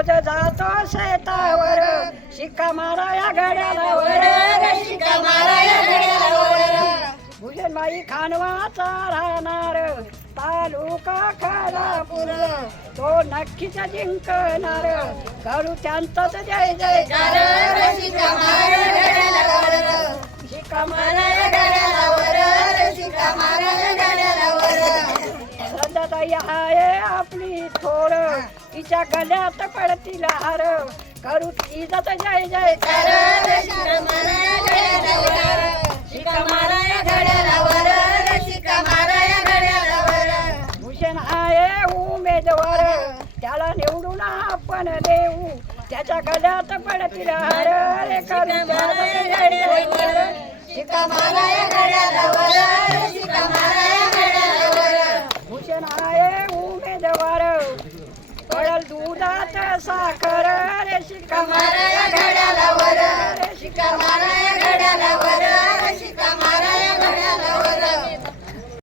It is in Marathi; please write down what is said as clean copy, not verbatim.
रोज जातो शेतावर शिक्का मारा या घड्याळावर शिक्का मारा या घड्याळावर भुजनबाई खानवाचा राहणार तालुका खालापूर तो नक्कीच जिंकणार करू त्यांचाच जय जयकार शिक्का मारा घड्याळावर शिक्का मारा घड्याळावर शिक्का मारा घड्याळावर सदाताई आहे आपली थोर तिच्या गळ्यात पडतील हार करू तिचाच जय जयकार शिक्का मारा घड्याळावर शिक्का मारा घड्याळावर शिक्का मारा घड्याळावर भूषण आहे उमेदवार त्याला निवडून आपण देऊ त्याच्या गळ्यात पडतील हार रे करू घड्याळावर शिक्का मारा घड्याळावर शिक्का मारा घड्याळावर भूषण आहे उमेदवार पडल दुधात साखर रे शिक्का मारा